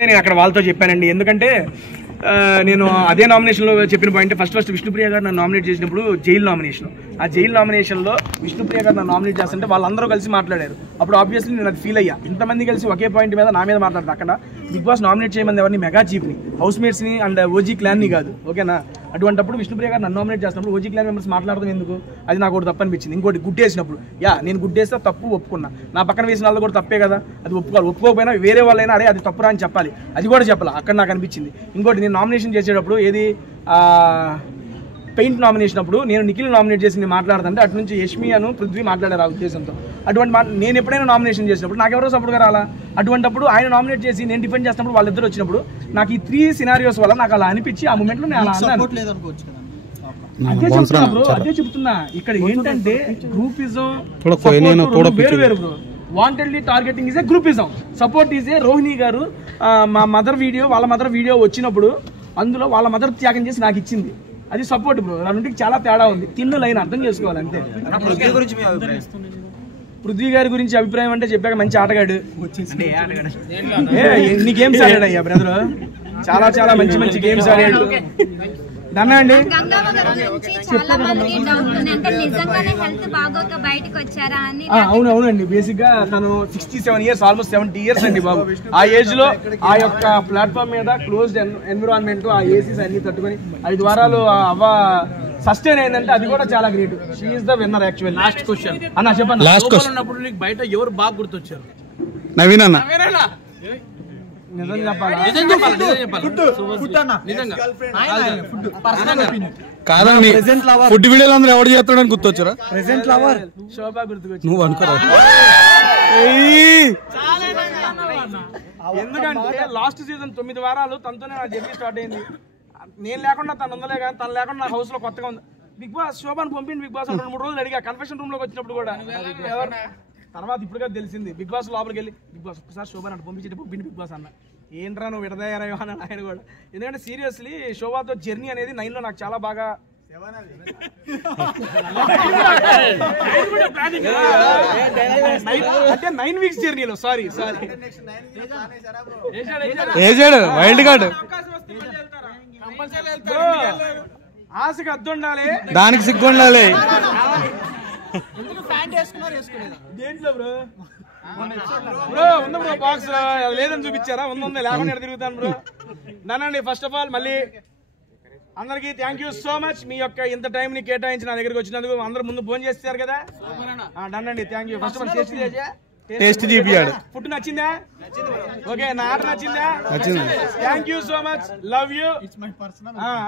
నేను అక్కడ వాళ్ళతో చెప్పానండి. ఎందుకంటే నేను అదే నామినేషన్లో చెప్పిన పాయింట్ ఫస్ట్ విష్ణుప్రియ గారు నన్ను నామినేట్ చేసినప్పుడు జైలు నామినేషన్, ఆ జైలు నామినేషన్లో విష్ణుప్రియ గారు నన్ను నామినేట్ చేస్తుంటే వాళ్ళందరూ కలిసి మాట్లాడారు. అప్పుడు ఆబ్వియస్లీ నేను అది ఫీల్ అయ్యా, ఇంతమంది కలిసి ఒకే పాయింట్ మీద నా మీద మాట్లాడతారు. అక్కడ బిగ్ బాస్ నామినేట్ చేయమంది ఎవరిని, మెగా చీఫ్ని, హౌస్ మేట్స్ని అండ్ ఓజీ క్లాన్ని కాదు. ఓకేనా? అటువంటిప్పుడు విష్ణుప్రియ గారు నన్ను నామినేట్ చేసినప్పుడు ఓజీ క్లాన్ మెంబర్స్ మాట్లాడడం ఎందుకు, అది నాకు ఒకటి తప్పు అనిపించింది. ఇంకోటి గుడ్డేసినప్పుడు నేను గుడ్డేస్తే తప్పు ఒప్పుకున్నా, నా పక్కన వేసిన వాళ్ళు కూడా తప్పే కదా, అది ఒప్పుకోవాలి. ఒప్పుకోకపోయినా వేరే వాళ్ళైనా అరే అది తప్పురా అని చెప్పాలి, అది కూడా చెప్పాలి. అక్కడ నాకు అనిపించింది. ఇంకోటి నేను నామినేషన్ చేసేటప్పుడు ఏది పెయింట్ నామినేషన్ అప్పుడు నేను నిఖిల్ నామినేట్ చేసి నేను మాట్లాడుతుంటే అటు నుంచి యష్మి అను పృథ్వీ మాట్లాడారు ఆ ఉద్దేశంతో. అటువంటి నేను ఎప్పుడైనా నామినేషన్ చేసినప్పుడు నాకు ఎవరో సపోర్ట్గా రాలా, అటువంటిప్పుడు ఆయన నామినేట్ చేసి నేను డిఫెండ్ చేసినప్పుడు వాళ్ళిద్దరు వచ్చినప్పుడు నాకు ఈ 3 సినారియోస్ వల్ల నాకు అలా అనిపించి ఆ మూమెంట్లో నేను అలా అన్నాను. అదే చెప్తున్నా. ఇక్కడ ఏంటంటే గ్రూపిజం వేరు వేరు bro. Wantedly targeting is a groupism, support is a Rohini గారు మా మదర్ వీడియో వాళ్ళ మదర్ వీడియో వచ్చినప్పుడు అందులో వాళ్ళ మదర్ త్యాగం చేసి నాకు ఇచ్చింది, అది సపోర్ట్ బ్రో. రెండింటికి చాలా తేడా ఉంది. తిన్ను లైన్ అర్థం చేసుకోవాలి అంతే. పృథ్వీ గారి గురించి అభిప్రాయం అంటే చెప్పాక మంచి ఆటగాడు, ఎన్ని గేమ్స్ ఆడాడు అయ్యా బ్రదర్, చాలా చాలా మంచి మంచి గేమ్స్ ఆడాడు. దన్నా అండి అవునండి. బేసిక్ గా తను 67 ఇయర్స్ ఆల్మోస్ట్ 70 ఇయర్స్ అండి బాబు. ఆ ఏజ్ లో ఆ యొక్క ప్లాట్ఫామ్ మీద క్లోజ్డ్ ఎన్విరాన్మెంట్, ఆ ఏసీస్ అన్ని తట్టుకొని 5 వారాలు అవ్వ సస్టైన్ అయిందంటే అది కూడా చాలా great. She is the winner actually. Last question అన్న చెప్పండి, లాస్ట్ క్వశ్చన్ ఉన్నప్పుడు నీకు బయట ఎవరు బాగా గుర్తొచ్చారు? నవీన్ అన్న. నిజం చెప్పాలా? కాదండి, ఫుడ్ వీడియోలు అందరూ ఎవరు చేస్తాడని గుర్తొచ్చారా? ప్రెసెంట్ లవర్ శోభా గుర్తుకొచ్చి. నువ్వు అనుకోరా? ఎందుకంటే లాస్ట్ సీజన్ 9 వారాలు తనతోనే నా జర్నీ స్టార్ట్ అయింది. నేను లేకుండా తను ఉందలే కానీ తను లేకుండా నా హౌస్ లో కొత్తగా ఉంది. బిగ్ బాస్ శోభాను పంపింది. బిగ్ బాస్ 2-3 రోజులు అడిగా కన్ఫెషన్ రూమ్ లోకి వచ్చినప్పుడు కూడా. తర్వాత ఇప్పుడుగా తెలిసింది బిగ్ బాస్ లోపలికి వెళ్ళి బిగ్ బాస్ ఒకసారి శోభాను అటు పంపించేటప్పుడు పంపింది బిగ్ బాస్ అన్న. ఏంట్రా నువ్వు విడదయ్యారో అని ఆయన కూడా. ఎందుకంటే సీరియస్లీ శోభాతో జర్నీ అనేది 9లో నాకు చాలా బాగా అంటే 9 వీక్స్ జర్నీలో సారీ వైల్డ్ కార్డ్ ఆశకు అద్దు ఉండాలి, దానికి సిగ్గు ఉండాలి. దేంట్లో బ్రో బ్రో ఉంది బ్రో బాక్స్ లేదని చూపించారా? ఉందా లేకుండా తిరుగుతాను బ్రో. దానండి ఫస్ట్ ఆఫ్ ఆల్ మళ్ళీ అందరికి థ్యాంక్ యూ సో మచ్. మీ యొక్క ఇంత టైం ని కేటాయించి నా దగ్గరికి వచ్చినందుకు. అందరూ ముందు ఫోన్ చేస్తారు కదా, డన్ అండి. Thank you. First of all taste చూపించాడు. ఫుడ్ నచ్చిందా? ఓకే, నా ఆర్డర్ నచ్చిందా? Thank you so much, love you.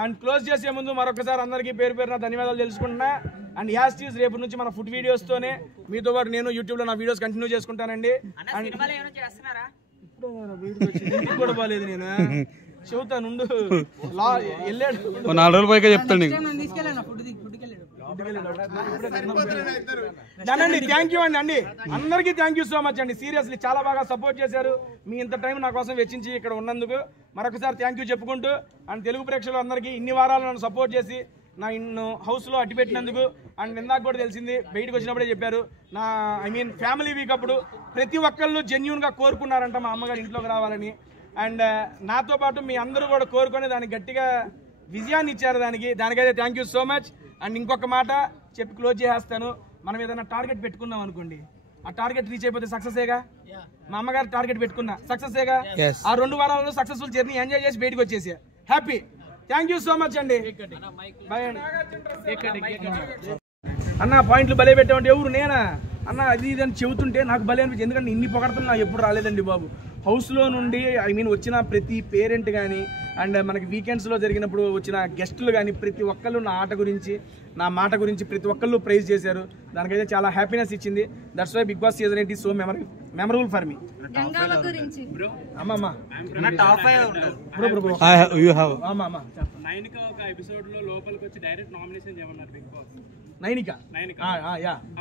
And close చేసే ముందు మరొకసారి అందరికీ పేరు పేరున ధన్యవాదాలు తెలుసుకుంటున్నా. అండ్ యాస్టీస్ రేపు నుంచి మన ఫుడ్ వీడియోస్ తోనే మీతో పాటు నేను యూట్యూబ్ లో నా వీడియోస్ కంటిన్యూ చేసుకుంటానండి. ఇప్పుడు కూడా బాగాలేదు, నేను చెబుతాను వెళ్ళాడు 4 రోజుల పైగా చెప్తాను. థ్యాంక్ యూ అండి. అందరికీ థ్యాంక్ యూ సో మచ్ అండి. సీరియస్లీ చాలా బాగా సపోర్ట్ చేశారు. మీ ఇంత టైం నా కోసం వెచ్చించి ఇక్కడ ఉన్నందుకు మరొకసారి థ్యాంక్ యూ చెప్పుకుంటూ, అండ్ తెలుగు ప్రేక్షకులు అందరికీ ఇన్ని వారాలు నన్ను సపోర్ట్ చేసి నా ఇన్ను హౌస్లో అడ్డుపెట్టినందుకు. అండ్ ఇందాక కూడా తెలిసింది, బయటకు వచ్చినప్పుడే చెప్పారు, నా ఫ్యామిలీ వీక్ అప్పుడు ప్రతి ఒక్కళ్ళు జెన్యూన్గా కోరుకున్నారంట మా అమ్మగారు ఇంట్లోకి రావాలని. అండ్ నాతో పాటు మీ అందరూ కూడా కోరుకొని దానికి గట్టిగా విజయాన్ని ఇచ్చారు. దానికైతే thank you so much. And ఇంకొక మాట చెప్పి క్లోజ్ చేసేస్తాను. మనం ఏదైనా టార్గెట్ పెట్టుకున్నాం అనుకోండి, ఆ టార్గెట్ రీచ్ అయిపోతే సక్సెసేగా. మా అమ్మగారు టార్గెట్ పెట్టుకున్నా సక్సెసేగా. ఆ 2 వారాల్లో సక్సెస్ఫుల్ జర్నీ ఎంజాయ్ చేసి బయటకు వచ్చేసి happy. Thank you so much అండి. బాయ్ అండి. అన్న పాయింట్లు భలే పెట్టామంటే ఎవరు నేనా అన్న అది ఇది అని చెబుతుంటే నాకు భలే అనిపించింది. ఎందుకంటే ఇన్ని పొగడతలు నాకు ఎప్పుడు రాలేదండి బాబు. హౌస్లో నుండి వచ్చిన ప్రతి పేరెంట్ కానీ అండ్ మనకి వీకెండ్స్లో జరిగినప్పుడు వచ్చిన గెస్టులు కానీ ప్రతి ఒక్కళ్ళు నా ఆట గురించి నా మాట గురించి ప్రతి ఒక్కళ్ళు ప్రైజ్ చేశారు. దానికైతే చాలా హ్యాపీనెస్ ఇచ్చింది. That's why Bigg Boss season 8 so memorable for me. Nainika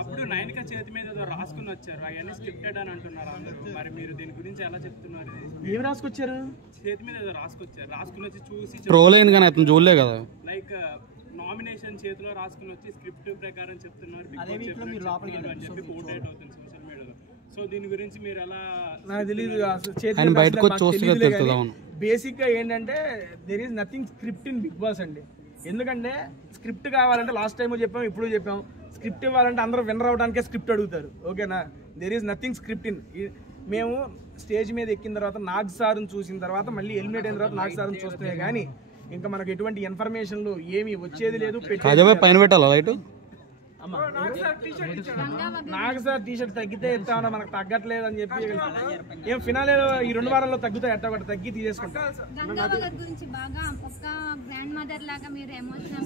అప్పుడు నైనిక చేతి మీద రాసుకుని వచ్చారు, అవన్నీ స్క్రిప్టెడ్ అని అంటున్నారు అందరూ. మరి మీరు దీని గురించి ఎలా చెప్తున్నారు? ఏమి రాసుకొచ్చారు? చేతి మీద రాసుకొచ్చారు, రాసుకుని వచ్చి చూసి ట్రోల్ అయింది కానీ అతను చూడలే కదా. లైక్ నామినేషన్ చేతిలో రాసుకుని వచ్చి స్క్రిప్ట్ ప్రకారం చెప్తున్నారు అని చెప్పి కోట్ అవుట్ అవుతుంది సోషల్ మీడియాలో. సో దీని గురించి మీరు ఎలా నాకు తెలియదు అసలు ఆయన బయటకు వచ్చి చూస్తే తెలుస్తుంది. అవును. బేసిక్ గా ఏంటంటే there is nothing script in Bigg Boss అండి. ఎందుకంటే స్క్రిప్ట్ కావాలంటే లాస్ట్ టైం చెప్పాం, ఇప్పుడు చెప్పాం, స్క్రిప్ట్ ఇవ్వాలంటే అందరూ విన్నర్ అవడానికే స్క్రిప్ట్ అడుగుతారు. ఓకేనా, there is nothing script in. మేము స్టేజ్ మీద ఎక్కిన తర్వాత నాగ్ సార్ని చూసిన తర్వాత మళ్ళీ ఎలిమినేట్ అయిన తర్వాత నాగ్ సార్ని చూస్తే కానీ ఇంకా మనకు ఎటువంటి ఇన్ఫర్మేషన్లు ఏమి వచ్చేది లేదు. పైన పెట్టాలా లైట్? నాగ్ సార్ టీషర్ట్ తగ్గితే ఇస్తామన్నా, మనకు తగ్గట్లేదు అని చెప్పి ఏం ఫినాలే ఈ 2 వారాల్లో తగ్గుతాయి, ఎట్ట ఒకటి తగ్గి తీసేసుకుంటాం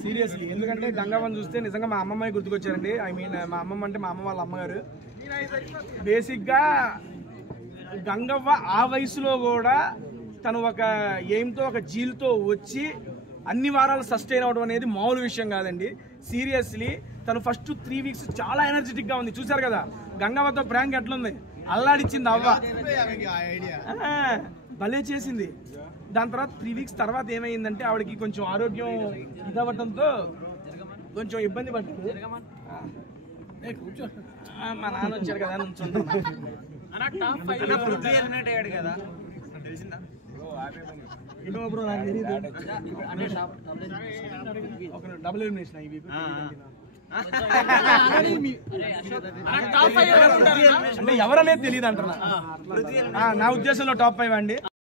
సీరియస్లీ. ఎందుకంటే గంగావన్ చూస్తే నిజంగా మా అమ్మమ్మ గుర్తుకొచ్చారండి. ఐ మీన్ మా అమ్మమ్మ అంటే మా అమ్మ వాళ్ళ అమ్మగారు. బేసిక్ గా గంగవ్వ ఆ వయసులో కూడా తను ఒక ఎయిమ్తో ఒక జీల్తో వచ్చి అన్ని వారాలు సస్టైన్ అవడం అనేది మామూలు విషయం కాదండి. సీరియస్లీ తను ఫస్ట్ 3 వీక్స్ చాలా ఎనర్జెటిక్ గా ఉంది. చూసారు కదా గంగవ్వతో ప్రాంక్ ఎట్లుంది, అల్లాడిచ్చింది అవ్వ, భలే చేసింది. దాని తర్వాత 3 వీక్స్ తర్వాత ఏమైందంటే ఆవిడకి కొంచెం ఆరోగ్యం ఇదవ్వటంతో కొంచెం ఇబ్బంది పడుతుంది. మా నాన్న వచ్చారు కదా నుంచుంటున్నా. డబుల్ ఎలిమినేషన్ అయ్యి అంటే ఎవరనేది తెలియదు అంటున్నా. నా ఉద్దేశంలో టాప్ 5 అండి.